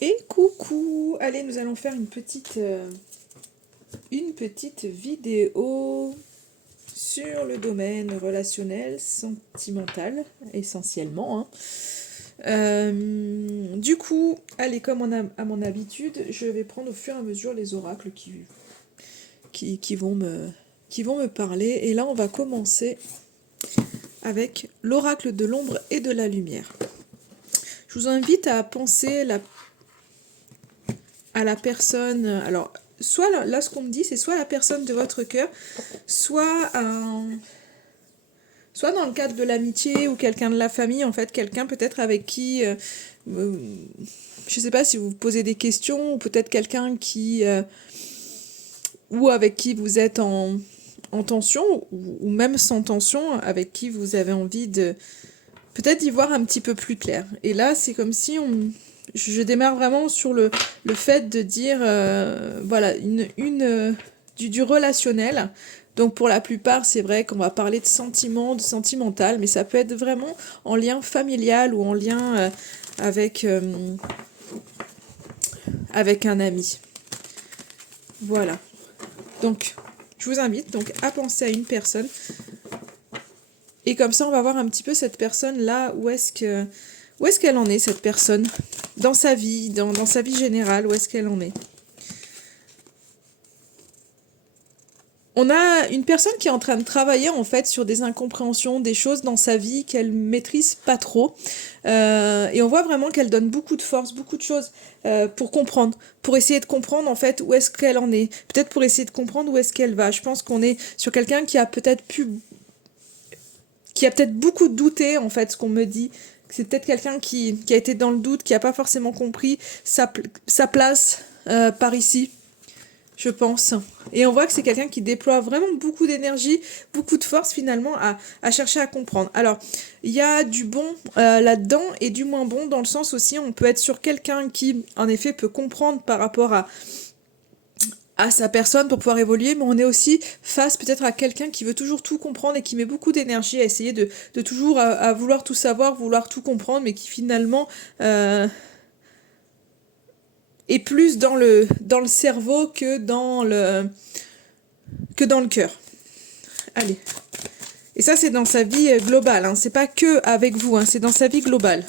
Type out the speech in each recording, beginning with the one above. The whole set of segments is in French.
Et coucou! Allez, nous allons faire une petite vidéo sur le domaine relationnel, sentimental, essentiellement. Du coup, allez, comme à mon habitude, je vais prendre au fur et à mesure les oracles qui vont me parler. Et là, on va commencer avec l'oracle de l'ombre et de la lumière. Je vous invite à penser à la personne. Alors, soit là, ce qu'on me dit, c'est soit la personne de votre cœur, soit soit dans le cadre de l'amitié ou quelqu'un de la famille, en fait, quelqu'un peut-être avec qui, je sais pas si vous vous posez des questions, ou peut-être quelqu'un ou avec qui vous êtes en tension, ou même sans tension, avec qui vous avez envie de, peut-être d'y voir un petit peu plus clair. Et là, c'est comme si je démarre vraiment sur le fait de dire, voilà, du relationnel. Donc pour la plupart, c'est vrai qu'on va parler de sentiments, de sentimental, mais ça peut être vraiment en lien familial ou en lien avec un ami. Voilà. Donc, je vous invite donc à penser à une personne. Et comme ça, on va voir un petit peu cette personne-là, où est-ce qu'elle en est, cette personne, dans sa vie, dans sa vie générale, où est-ce qu'elle en est. On a une personne qui est en train de travailler en fait sur des incompréhensions, des choses dans sa vie qu'elle maîtrise pas trop. Et on voit vraiment qu'elle donne beaucoup de force, beaucoup de choses pour comprendre, pour essayer de comprendre en fait où est-ce qu'elle en est. Peut-être pour essayer de comprendre où est-ce qu'elle va. Je pense qu'on est sur quelqu'un qui a peut-être beaucoup douté en fait ce qu'on me dit. C'est peut-être quelqu'un qui a été dans le doute, qui a pas forcément compris sa place par ici, je pense. Et on voit que c'est quelqu'un qui déploie vraiment beaucoup d'énergie, beaucoup de force finalement à chercher à comprendre. Alors, il y a du bon là-dedans et du moins bon dans le sens aussi, on peut être sur quelqu'un qui en effet peut comprendre par rapport à sa personne pour pouvoir évoluer, mais on est aussi face peut-être à quelqu'un qui veut toujours tout comprendre et qui met beaucoup d'énergie à essayer de toujours à vouloir tout savoir, vouloir tout comprendre, mais qui finalement est plus dans le cerveau que dans le cœur. Allez. Et ça, c'est dans sa vie globale, hein. C'est pas que avec vous, hein. C'est dans sa vie globale.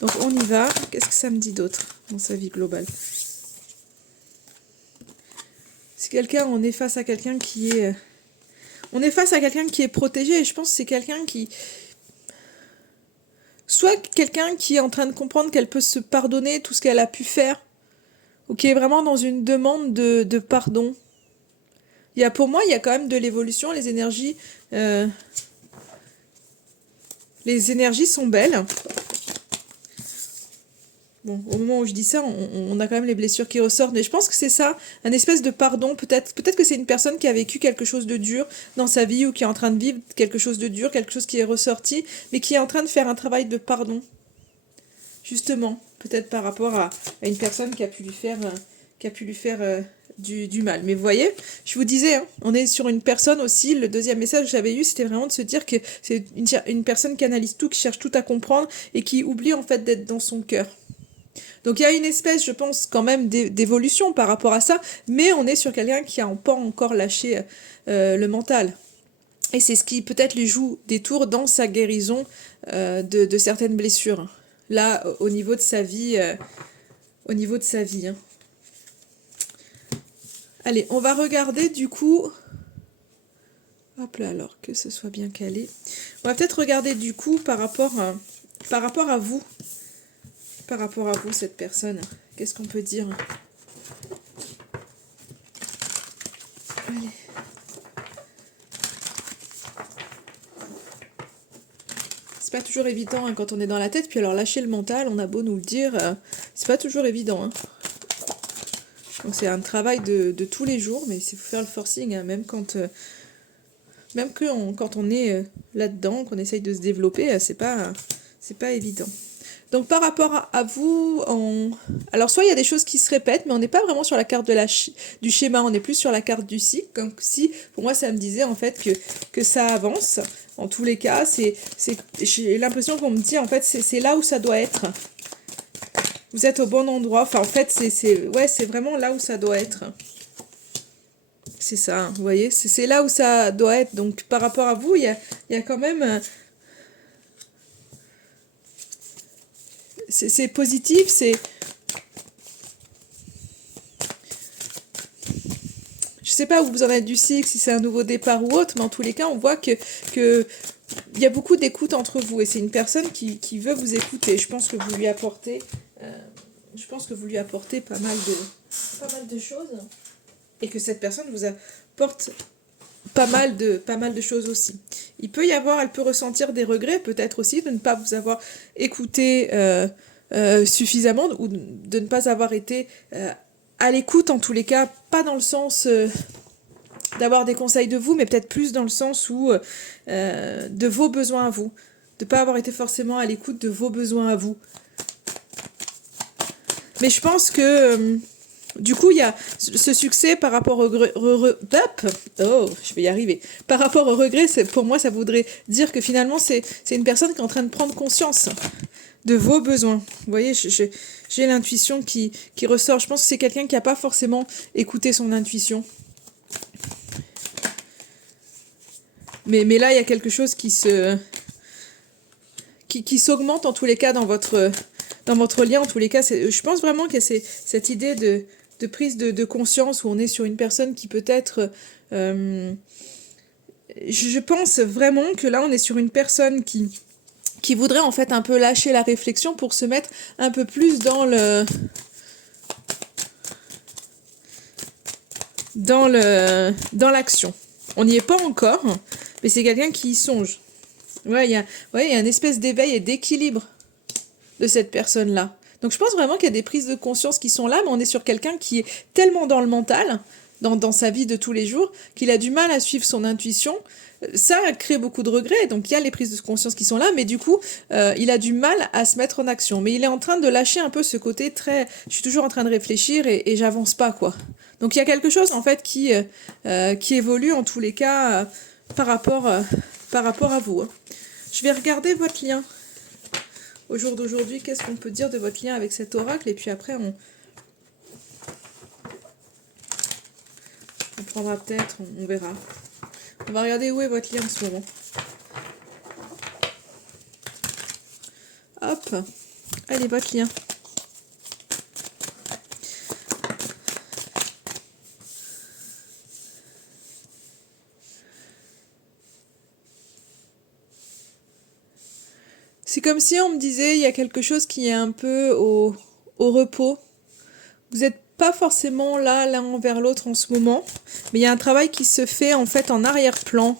Donc on y va. Qu'est-ce que ça me dit d'autre dans sa vie globale? C'est quelqu'un, on est face à quelqu'un qui est... on est face à quelqu'un qui est protégé, et je pense que c'est quelqu'un qui... soit quelqu'un qui est en train de comprendre qu'elle peut se pardonner tout ce qu'elle a pu faire, ou qui est vraiment dans une demande de pardon. Pour moi, il y a quand même de l'évolution, les énergies sont belles. Bon, au moment où je dis ça, on a quand même les blessures qui ressortent, mais je pense que c'est ça, un espèce de pardon. Peut-être que c'est une personne qui a vécu quelque chose de dur dans sa vie, ou qui est en train de vivre quelque chose de dur, quelque chose qui est ressorti, mais qui est en train de faire un travail de pardon. Justement, peut-être par rapport à une personne qui a pu lui faire du mal. Mais vous voyez, je vous disais, hein, on est sur une personne aussi, le deuxième message que j'avais eu, c'était vraiment de se dire que c'est une personne qui analyse tout, qui cherche tout à comprendre, et qui oublie en fait d'être dans son cœur. Donc il y a une espèce, je pense, quand même d'évolution par rapport à ça, mais on est sur quelqu'un qui n'a pas encore lâché le mental. Et c'est ce qui peut-être lui joue des tours dans sa guérison de certaines blessures. Là, au niveau de sa vie, hein. Allez, on va regarder du coup... Hop là, alors que ce soit bien calé. On va peut-être regarder du coup par rapport à vous. Par rapport à vous, cette personne. Qu'est-ce qu'on peut dire? Allez. C'est pas toujours évident hein, quand on est dans la tête. Puis alors lâcher le mental, on a beau nous le dire, c'est pas toujours évident. Hein. Donc c'est un travail de tous les jours, mais il faut faire le forcing, hein, même quand on est là-dedans, qu'on essaye de se développer, c'est pas évident. Donc par rapport à vous, alors soit il y a des choses qui se répètent, mais on n'est pas vraiment sur la carte du schéma, on est plus sur la carte du cycle, comme si, pour moi ça me disait en fait que ça avance. En tous les cas, j'ai l'impression qu'on me dit en fait c'est là où ça doit être. Vous Vous êtes au bon endroit. Enfin, en fait, ouais, c'est vraiment là où ça doit être. C'est ça, hein, vous voyez, c'est là où ça doit être. Donc, par rapport à vous, il y a quand même... c'est positif, c'est... Je sais pas où vous en êtes du cycle, si c'est un nouveau départ ou autre, mais en tous les cas, on voit que il y a beaucoup d'écoute entre vous. Et c'est une personne qui veut vous écouter. Je pense que vous lui apportez... je pense que vous lui apportez pas mal de choses. Et que cette personne vous apporte pas mal de choses aussi. Elle peut ressentir des regrets, peut-être aussi, de ne pas vous avoir écouté suffisamment, ou de ne pas avoir été à l'écoute, en tous les cas, pas dans le sens d'avoir des conseils de vous, mais peut-être plus dans le sens où de vos besoins à vous. De ne pas avoir été forcément à l'écoute de vos besoins à vous. Mais je pense que... du coup, il y a ce succès par rapport au je vais y arriver. Par rapport au regret, pour moi, ça voudrait dire que finalement, c'est une personne qui est en train de prendre conscience de vos besoins. Vous voyez, j'ai l'intuition qui ressort. Je pense que c'est quelqu'un qui n'a pas forcément écouté son intuition. Mais là, il y a quelque chose qui s'augmente en tous les cas dans votre lien. En tous les cas, je pense vraiment que c'est cette idée de prise de conscience où on est sur une personne qui peut-être... je pense vraiment que là, on est sur une personne qui voudrait en fait un peu lâcher la réflexion pour se mettre un peu plus dans l'action. On n'y est pas encore, mais c'est quelqu'un qui y songe. Ouais, il y a une espèce d'éveil et d'équilibre de cette personne-là. Donc je pense vraiment qu'il y a des prises de conscience qui sont là, mais on est sur quelqu'un qui est tellement dans le mental, dans sa vie de tous les jours, qu'il a du mal à suivre son intuition. Ça crée beaucoup de regrets, donc il y a les prises de conscience qui sont là, mais du coup, il a du mal à se mettre en action. Mais il est en train de lâcher un peu ce côté très... Je suis toujours en train de réfléchir et j'avance pas, quoi. Donc il y a quelque chose, en fait, qui évolue, en tous les cas, par rapport à vous. Hein. Je vais regarder votre lien. Au jour d'aujourd'hui, qu'est-ce qu'on peut dire de votre lien avec cet oracle? Et puis après, on prendra peut-être, on verra. On va regarder où est votre lien en ce moment. Hop, allez, votre lien. C'est comme si on me disait, il y a quelque chose qui est un peu au repos. Vous n'êtes pas forcément là, l'un envers l'autre en ce moment, mais il y a un travail qui se fait en fait en arrière-plan.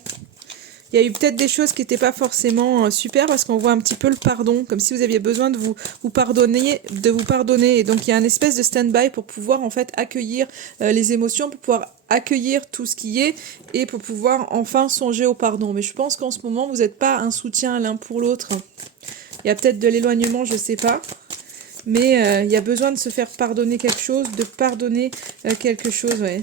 Il y a eu peut-être des choses qui n'étaient pas forcément super parce qu'on voit un petit peu le pardon, comme si vous aviez besoin de vous pardonner. Et donc il y a une espèce de stand-by pour pouvoir en fait accueillir les émotions, pour pouvoir accueillir tout ce qui est et pour pouvoir enfin songer au pardon. Mais je pense qu'en ce moment, vous n'êtes pas un soutien l'un pour l'autre. Il y a peut-être de l'éloignement, je ne sais pas. Mais il y a besoin de se faire pardonner quelque chose, de pardonner quelque chose, ouais.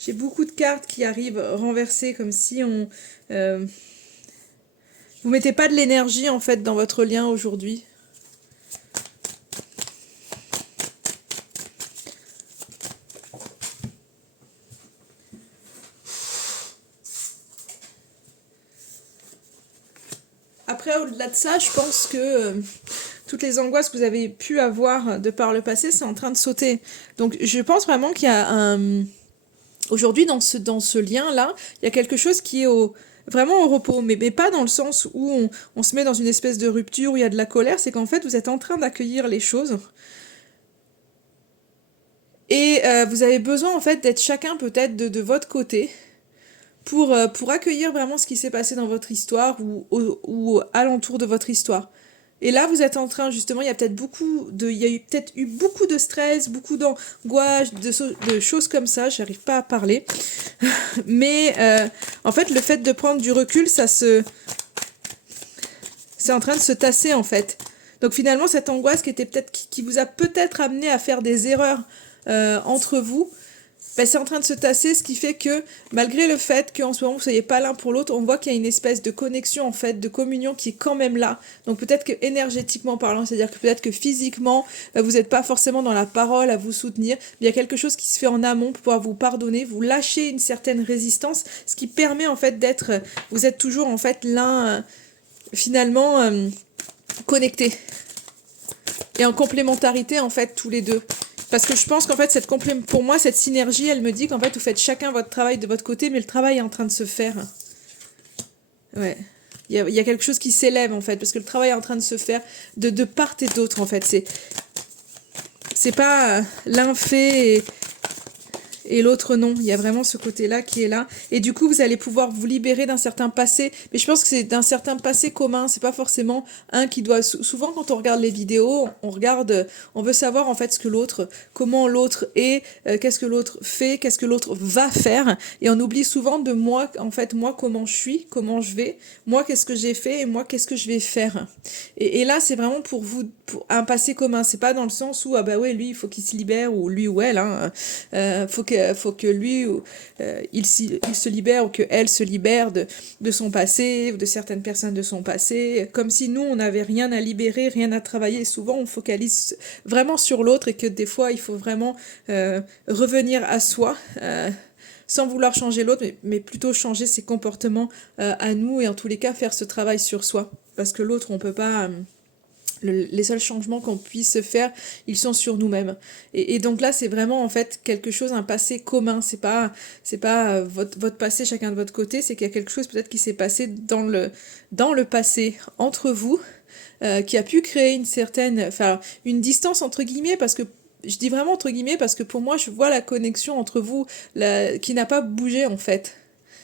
J'ai beaucoup de cartes qui arrivent renversées, comme si on... vous mettez pas de l'énergie, en fait, dans votre lien aujourd'hui. Après, au-delà de ça, je pense que toutes les angoisses que vous avez pu avoir de par le passé, c'est en train de sauter. Donc, je pense vraiment qu'il y a un... Aujourd'hui, dans ce lien-là, il y a quelque chose qui est vraiment au repos, mais pas dans le sens où on se met dans une espèce de rupture, où il y a de la colère, c'est qu'en fait, vous êtes en train d'accueillir les choses. Et vous avez besoin, en fait, d'être chacun peut-être de votre côté pour accueillir vraiment ce qui s'est passé dans votre histoire ou alentour de votre histoire. Et là, vous êtes en train, justement, il y a peut-être eu beaucoup de stress, beaucoup d'angoisse, de choses comme ça, j'arrive pas à parler. Mais, en fait, le fait de prendre du recul, c'est en train de se tasser, en fait. Donc finalement, cette angoisse qui vous a peut-être amené à faire des erreurs entre vous, ben, c'est en train de se tasser, ce qui fait que malgré le fait qu'en ce moment vous soyez pas l'un pour l'autre, on voit qu'il y a une espèce de connexion en fait, de communion qui est quand même là. Donc peut-être que énergétiquement parlant, c'est-à-dire que peut-être que physiquement vous n'êtes pas forcément dans la parole à vous soutenir, mais il y a quelque chose qui se fait en amont pour pouvoir vous pardonner, vous lâchez une certaine résistance, ce qui permet en fait d'être, vous êtes toujours en fait l'un finalement connectés et en complémentarité en fait tous les deux. Parce que je pense qu'en fait, pour moi, cette synergie, elle me dit qu'en fait, vous faites chacun votre travail de votre côté, mais le travail est en train de se faire. Ouais. Il y a quelque chose qui s'élève, en fait, parce que le travail est en train de se faire de part et d'autre, en fait. C'est pas l'un fait et l'autre non. Il y a vraiment ce côté-là qui est là. Et du coup, vous allez pouvoir vous libérer d'un certain passé. Mais je pense que c'est d'un certain passé commun. C'est pas forcément un qui doit... Souvent, quand on regarde les vidéos, on regarde... On veut savoir, en fait, ce que l'autre... Comment l'autre est, qu'est-ce que l'autre fait, qu'est-ce que l'autre va faire. Et on oublie souvent de moi, en fait, moi, comment je suis, comment je vais. Moi, qu'est-ce que j'ai fait et moi, qu'est-ce que je vais faire. Et là, c'est vraiment pour vous... Pour un passé commun. C'est pas dans le sens où, ah bah ouais, lui, il faut qu'il se libère, ou lui ou elle, hein. Faut que lui il se libère ou qu'elle se libère de son passé ou de certaines personnes de son passé, comme si nous on n'avait rien à libérer, rien à travailler. Souvent on focalise vraiment sur l'autre et que des fois il faut vraiment revenir à soi, sans vouloir changer l'autre, mais plutôt changer ses comportements à nous, et en tous les cas faire ce travail sur soi, parce que l'autre on peut pas... les seuls changements qu'on puisse faire, ils sont sur nous-mêmes. Et donc là, c'est vraiment en fait quelque chose, un passé commun. C'est pas votre passé chacun de votre côté, c'est qu'il y a quelque chose peut-être qui s'est passé dans le passé entre vous, qui a pu créer une distance entre guillemets, parce que je dis vraiment entre guillemets parce que pour moi, je vois la connexion entre vous qui n'a pas bougé en fait.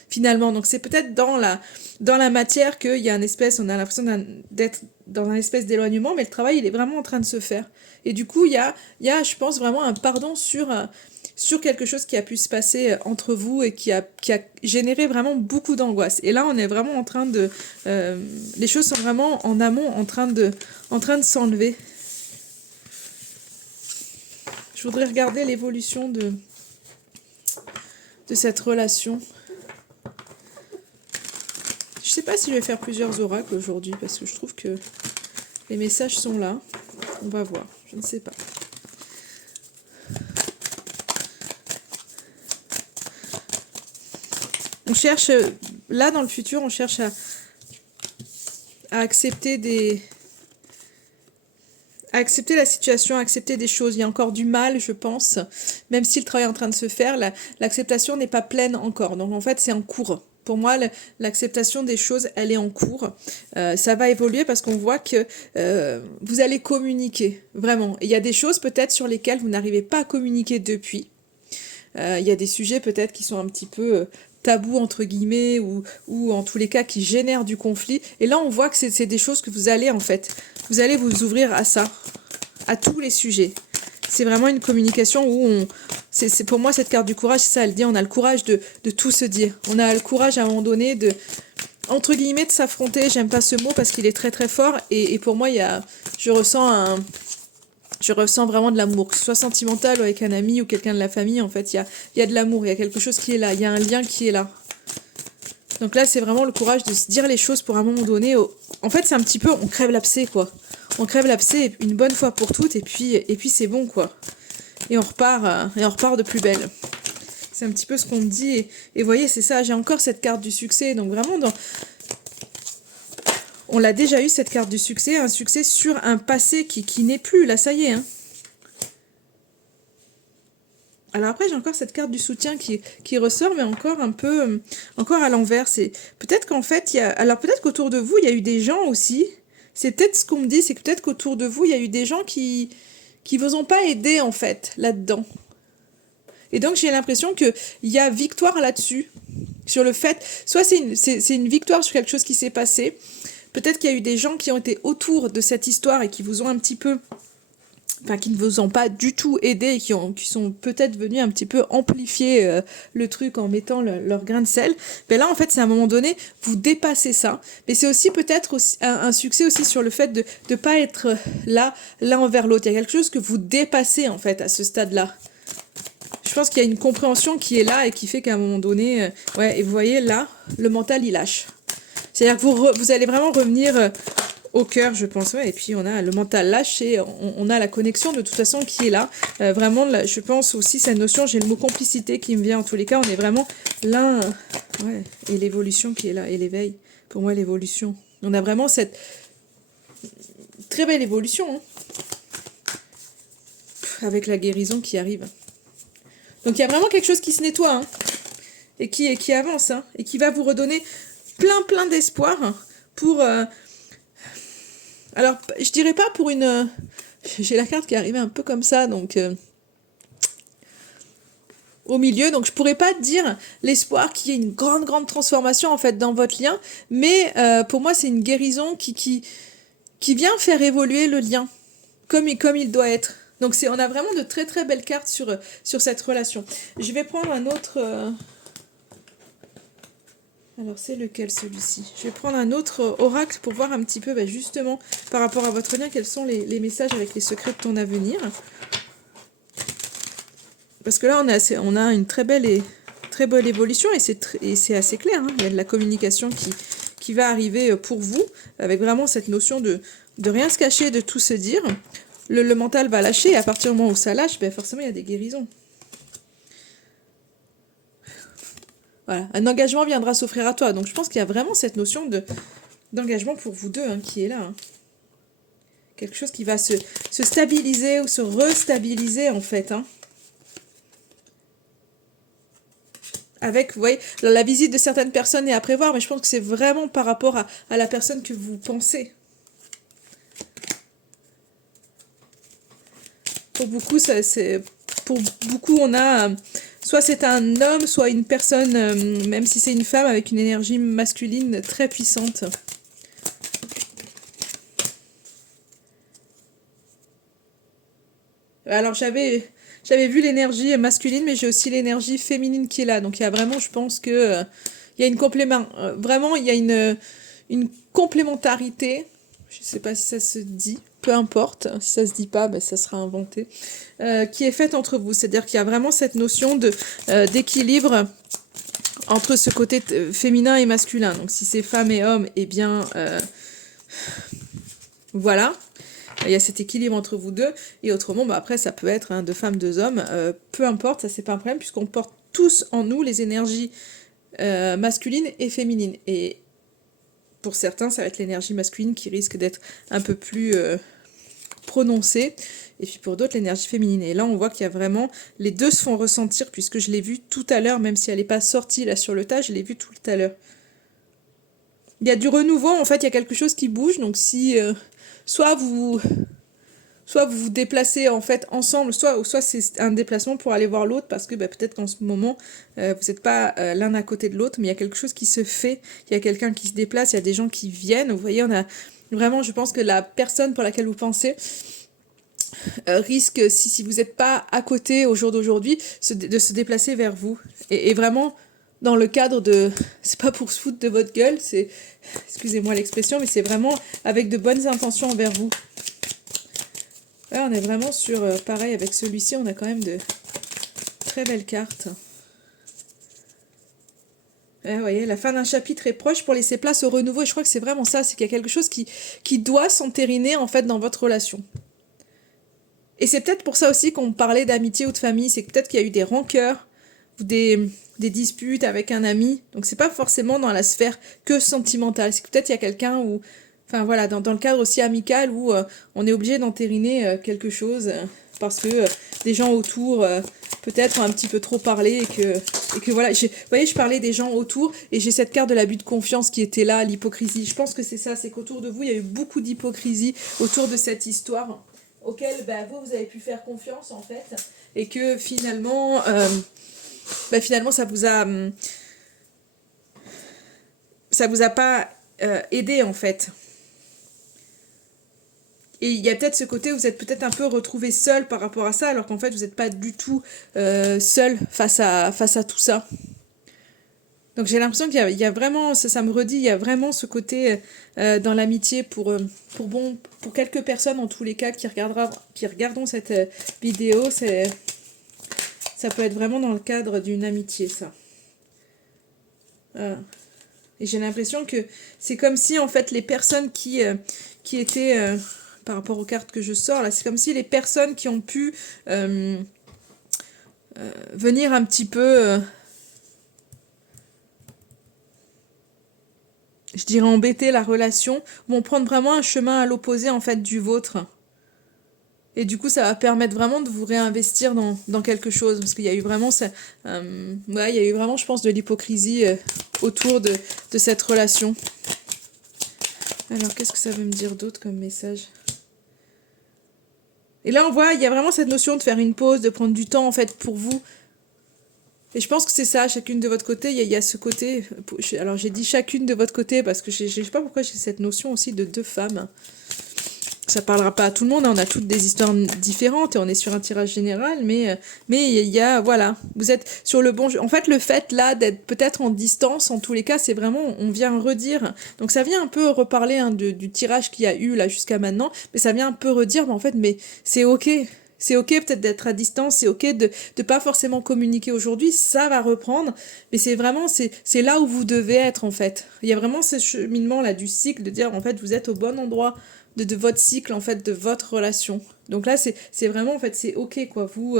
Finalement, donc c'est peut-être dans la matière qu'il y a on a l'impression d'être dans un espèce d'éloignement, mais le travail il est vraiment en train de se faire. Et du coup, il y a je pense vraiment un pardon sur quelque chose qui a pu se passer entre vous et qui a généré vraiment beaucoup d'angoisse. Et là, on est vraiment en train de les choses sont vraiment en amont en train de s'enlever. Je voudrais regarder l'évolution de cette relation. Je sais pas si je vais faire plusieurs oracles aujourd'hui, parce que je trouve que les messages sont là. On va voir, je ne sais pas. On cherche, là dans le futur, on cherche à accepter à accepter la situation, à accepter des choses. Il y a encore du mal, je pense, même si le travail est en train de se faire, l'acceptation n'est pas pleine encore. Donc en fait, c'est en cours. Pour moi, l'acceptation des choses, elle est en cours. Ça va évoluer parce qu'on voit que vous allez communiquer, vraiment. Il y a des choses peut-être sur lesquelles vous n'arrivez pas à communiquer depuis. Il y a des sujets peut-être qui sont un petit peu tabous, entre guillemets, ou en tous les cas qui génèrent du conflit. Et là, on voit que c'est des choses que vous allez, en fait, vous allez vous ouvrir à ça, à tous les sujets. C'est vraiment une communication où c'est pour moi cette carte du courage, c'est ça, elle dit on a le courage de tout se dire. On a le courage à un moment donné de, entre guillemets, de s'affronter. J'aime pas ce mot parce qu'il est très très fort. Et pour moi, je ressens vraiment de l'amour, que ce soit sentimental ou avec un ami ou quelqu'un de la famille. En fait, il y a de l'amour, il y a quelque chose qui est là, il y a un lien qui est là. Donc là, c'est vraiment le courage de se dire les choses pour un moment donné. En fait, c'est un petit peu, on crève l'abcès, quoi. On crève l'abcès une bonne fois pour toutes, et puis c'est bon, quoi. Et on repart de plus belle. C'est un petit peu ce qu'on me dit. Et vous voyez, c'est ça, j'ai encore cette carte du succès. Donc vraiment, on l'a déjà eu, cette carte du succès, un succès sur un passé qui n'est plus, là, ça y est, hein. Alors après, j'ai encore cette carte du soutien qui ressort, mais encore un peu, encore à l'envers. C'est peut-être qu'en fait, alors peut-être qu'autour de vous, il y a eu des gens aussi. C'est peut-être ce qu'on me dit, c'est que peut-être qu'autour de vous, il y a eu des gens qui vous ont pas aidé en fait là-dedans. Et donc j'ai l'impression que il y a victoire là-dessus, sur le fait, soit c'est une victoire sur quelque chose qui s'est passé. Peut-être qu'il y a eu des gens qui ont été autour de cette histoire et qui vous ont un petit peu, enfin qui ne vous ont pas du tout aidé et qui sont peut-être venus un petit peu amplifier le truc en mettant leur grain de sel. Mais là en fait c'est à un moment donné vous dépassez ça. Mais c'est aussi peut-être aussi un succès aussi sur le fait de pas être l'un envers l'autre. Il y a quelque chose que vous dépassez en fait à ce stade-là. pense qu'il y a une compréhension qui est là et qui fait qu'à un moment donné, ouais, et vous voyez là, le mental il lâche. C'est-à-dire que vous allez vraiment revenir au cœur, je pense, ouais, et puis on a le mental lâche et on a la connexion de toute façon qui est là. Vraiment, là, je pense aussi cette notion, j'ai le mot complicité qui me vient en tous les cas, on est vraiment l'un, ouais, et l'évolution qui est là, et l'éveil, pour moi l'évolution. On a vraiment cette très belle évolution, hein, avec la guérison qui arrive. Donc il y a vraiment quelque chose qui se nettoie, hein, et qui avance, hein, et qui va vous redonner plein d'espoir pour... alors, je dirais pas pour une... j'ai la carte qui est arrivée un peu comme ça, donc... au milieu, donc je pourrais pas dire l'espoir qu'il y ait une grande transformation en fait dans votre lien, mais pour moi c'est une guérison qui vient faire évoluer le lien comme il doit être. Donc on a vraiment de très belles cartes sur cette relation. Je vais prendre un autre... alors c'est lequel celui-ci? Je vais prendre un autre oracle pour voir un petit peu justement par rapport à votre lien quels sont les messages avec les secrets de ton avenir. Parce que là on a une très belle évolution et c'est assez clair, hein. Il y a de la communication qui va arriver pour vous avec vraiment cette notion de rien se cacher, de tout se dire. Le mental va lâcher et à partir du moment où ça lâche, forcément il y a des guérisons. Voilà, un engagement viendra s'offrir à toi. Donc je pense qu'il y a vraiment cette notion d'engagement pour vous deux, hein, qui est là, hein. Quelque chose qui va se stabiliser ou se restabiliser en fait, hein. Avec, vous voyez, la visite de certaines personnes est à prévoir, mais je pense que c'est vraiment par rapport à la personne que vous pensez. Pour beaucoup, on a... soit c'est un homme, soit une personne, même si c'est une femme, avec une énergie masculine très puissante. Alors j'avais vu l'énergie masculine, mais j'ai aussi l'énergie féminine qui est là. Donc il y a vraiment, je pense que il y a une vraiment, il y a une complémentarité. Je ne sais pas si ça se dit, peu importe. Si ça se dit pas, ça sera inventé. Qui est faite entre vous. C'est-à-dire qu'il y a vraiment cette notion d'équilibre entre ce côté féminin et masculin. Donc si c'est femme et homme, eh bien, voilà. Il y a cet équilibre entre vous deux. Et autrement, après, ça peut être deux femmes, deux hommes. Peu importe, ça c'est pas un problème, puisqu'on porte tous en nous les énergies masculines et féminines. Et pour certains, ça va être l'énergie masculine qui risque d'être un peu plus prononcée. Et puis pour d'autres, l'énergie féminine. Et là, on voit qu'il y a vraiment... les deux se font ressentir, puisque je l'ai vu tout à l'heure, même si elle n'est pas sortie là sur le tas, je l'ai vu tout à l'heure. Il y a du renouveau, en fait, il y a quelque chose qui bouge. Donc si... soit vous vous déplacez en fait ensemble, soit c'est un déplacement pour aller voir l'autre, parce que peut-être qu'en ce moment, vous n'êtes pas l'un à côté de l'autre, mais il y a quelque chose qui se fait, il y a quelqu'un qui se déplace, il y a des gens qui viennent. Vous voyez, on a vraiment, je pense que la personne pour laquelle vous pensez risque, si vous n'êtes pas à côté au jour d'aujourd'hui, de se déplacer vers vous. Et vraiment... dans le cadre de... c'est pas pour se foutre de votre gueule, c'est... excusez-moi l'expression, mais c'est vraiment avec de bonnes intentions envers vous. Là, on est vraiment sur... pareil, avec celui-ci, on a quand même de très belles cartes. Vous voyez, la fin d'un chapitre est proche pour laisser place au renouveau. Et je crois que c'est vraiment ça, c'est qu'il y a quelque chose qui doit s'entériner, en fait, dans votre relation. Et c'est peut-être pour ça aussi qu'on parlait d'amitié ou de famille, c'est que peut-être qu'il y a eu des rancœurs, ou des disputes avec un ami. Donc c'est pas forcément dans la sphère que sentimentale. C'est que peut-être il y a quelqu'un où... enfin voilà, dans le cadre aussi amical où on est obligé d'entériner quelque chose parce que des gens autour peut-être ont un petit peu trop parlé et que voilà. Vous voyez, je parlais des gens autour et j'ai cette carte de l'abus de confiance qui était là, l'hypocrisie. Je pense que c'est ça, c'est qu'autour de vous, il y a eu beaucoup d'hypocrisie autour de cette histoire auquel vous avez pu faire confiance en fait et que finalement... finalement ça vous a pas aidé en fait. Et il y a peut-être ce côté où vous êtes peut-être un peu retrouvé seul par rapport à ça, alors qu'en fait vous n'êtes pas du tout seul face à tout ça. Donc j'ai l'impression qu'il y a vraiment, ça me redit, il y a vraiment ce côté dans l'amitié pour quelques personnes en tous les cas qui regarderont cette vidéo, ça Ça peut être vraiment dans le cadre d'une amitié, ça. Voilà. Et j'ai l'impression que c'est comme si, en fait, les personnes qui étaient, par rapport aux cartes que je sors, là, c'est comme si les personnes qui ont pu euh, venir un petit peu, je dirais embêter la relation, vont prendre vraiment un chemin à l'opposé, en fait, du vôtre. Et du coup, ça va permettre vraiment de vous réinvestir dans quelque chose. Parce qu'il y a eu vraiment, ouais, il y a eu vraiment, je pense, de l'hypocrisie autour de cette relation. Alors, qu'est-ce que ça veut me dire d'autre comme message? Et là, on voit, il y a vraiment cette notion de faire une pause, de prendre du temps, en fait, pour vous. Et je pense que c'est ça, chacune de votre côté, il y a ce côté... Alors, j'ai dit chacune de votre côté, parce que je sais pas pourquoi j'ai cette notion aussi de deux femmes. Ça parlera pas à tout le monde, hein, on a toutes des histoires différentes et on est sur un tirage général, mais il y a, voilà, vous êtes sur le bon... En fait, le fait, là, d'être peut-être en distance, en tous les cas, c'est vraiment, on vient redire. Donc ça vient un peu reparler hein, du tirage qu'il y a eu là jusqu'à maintenant, mais ça vient un peu redire, mais en fait, mais c'est ok. C'est ok peut-être d'être à distance, c'est ok de pas forcément communiquer aujourd'hui, ça va reprendre, mais c'est vraiment, c'est là où vous devez être en fait. Il y a vraiment ce cheminement là du cycle, de dire en fait vous êtes au bon endroit de votre cycle en fait, de votre relation. Donc là c'est vraiment en fait, c'est ok quoi, vous...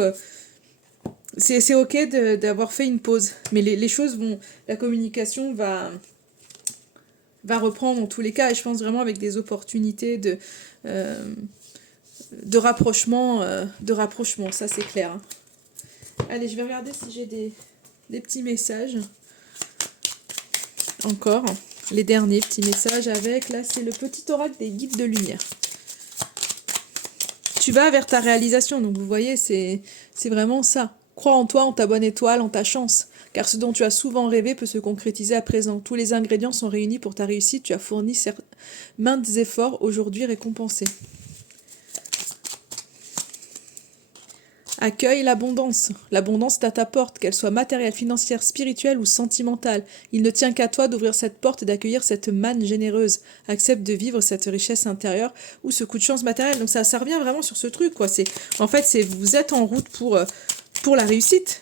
c'est ok d'avoir fait une pause, mais les choses vont... La communication va reprendre en tous les cas, et je pense vraiment avec des opportunités de rapprochement, ça c'est clair. Hein. Allez, je vais regarder si j'ai des petits messages. Encore, les derniers petits messages avec, là c'est le petit oracle des guides de lumière. Tu vas vers ta réalisation, donc vous voyez, c'est vraiment ça. Crois en toi, en ta bonne étoile, en ta chance. Car ce dont tu as souvent rêvé peut se concrétiser à présent. Tous les ingrédients sont réunis pour ta réussite. Tu as fourni maintes efforts aujourd'hui récompensés. Accueille l'abondance. L'abondance est à ta porte, qu'elle soit matérielle, financière, spirituelle ou sentimentale. Il ne tient qu'à toi d'ouvrir cette porte et d'accueillir cette manne généreuse. Accepte de vivre cette richesse intérieure ou ce coup de chance matériel. Donc ça revient vraiment sur ce truc, quoi. En fait, vous êtes en route pour la réussite.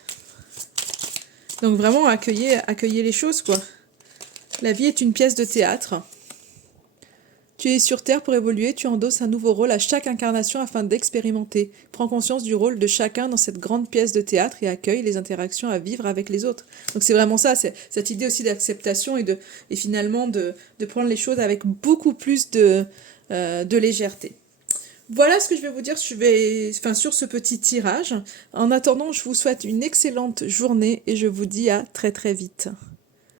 Donc vraiment, accueillez les choses, quoi. La vie est une pièce de théâtre. Tu es sur Terre pour évoluer, tu endosses un nouveau rôle à chaque incarnation afin d'expérimenter. Prends conscience du rôle de chacun dans cette grande pièce de théâtre et accueille les interactions à vivre avec les autres. Donc c'est vraiment ça, c'est cette idée aussi d'acceptation et finalement de prendre les choses avec beaucoup plus de légèreté. Voilà ce que je vais vous dire sur ce petit tirage. En attendant, je vous souhaite une excellente journée et je vous dis à très très vite.